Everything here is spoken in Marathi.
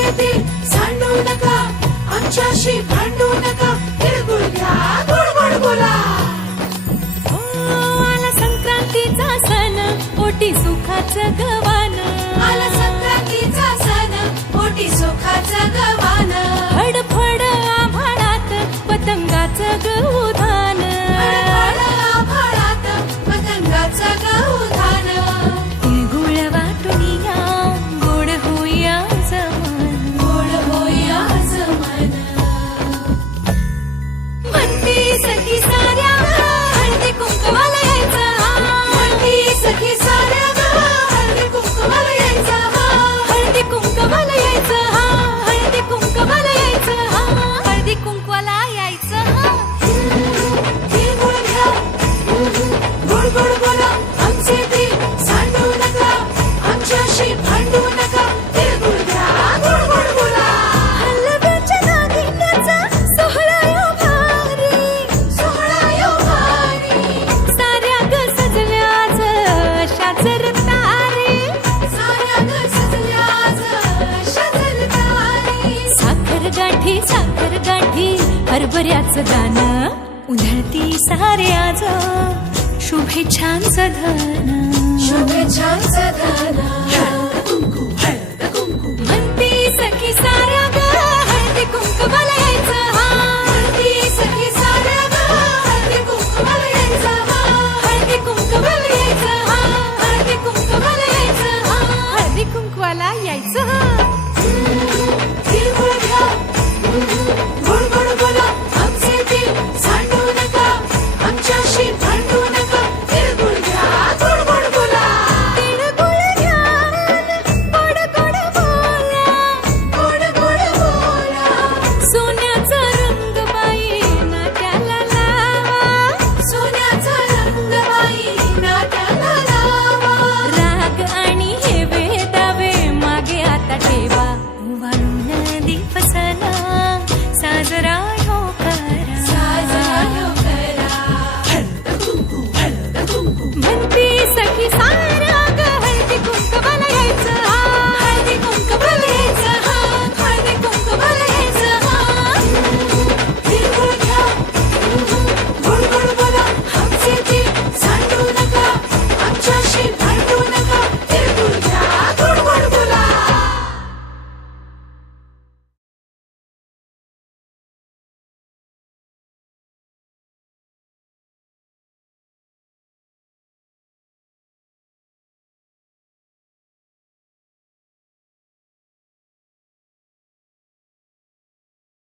आमचे ते सांडू नका, आमच्याशी भांडू नका, तिळगुळ घ्या, गोड गोड बोला. आला संक्रांतीचा सण, पोटी सुखाचं गवान. आला संक्रांतीचा सण, पोटी सुखाचं गवान. फडफड आभाळात पतंगाचं गौधान. फडफड आभाळात पतंगाचं गौधान. तिळगुळ वाटून या, गोड होईया जमान. गोड होईया जमान. म्हणती सखी साऱ्या हळदी कुंकवाला यायचं. म्हणती सखी साऱ्या हळदी कुंकवाला यायचं. हळदी कुंकवाला यायचं. हळदी कुंकवाला यायचं. हळदी कुंकवाला यायचं. तिळगुळ घ्या, गोड गोड बोला. आमचे ते सांडू नका, आमच्याशी भांडू नका, तिळगुळ घ्या, गोड गोड बोला. हलव्याच्या नागिण्याचा सोहळा यो भारी. सोहळा यो भारी. साऱ्या ग सजल्या आज शाजर तारे. साऱ्या ग सजल्या आज शाजर तारे. साखर गाठी हरभऱ्याचं दान. उधळती सारे आज शुभेच्छांचं धन. शुभेच्छांचं धन. हळद कुंकू, हळद कुंकू. म्हणती सखी साऱ्या ग हळदी कुंकवाला यायचं. म्हणती सखी साऱ्या हळदी कुंकवाला यायचं. हळदी कुंकवाला यायचं. हळदी कुंकवाला यायचं. हळदी कुंकवाला यायचं.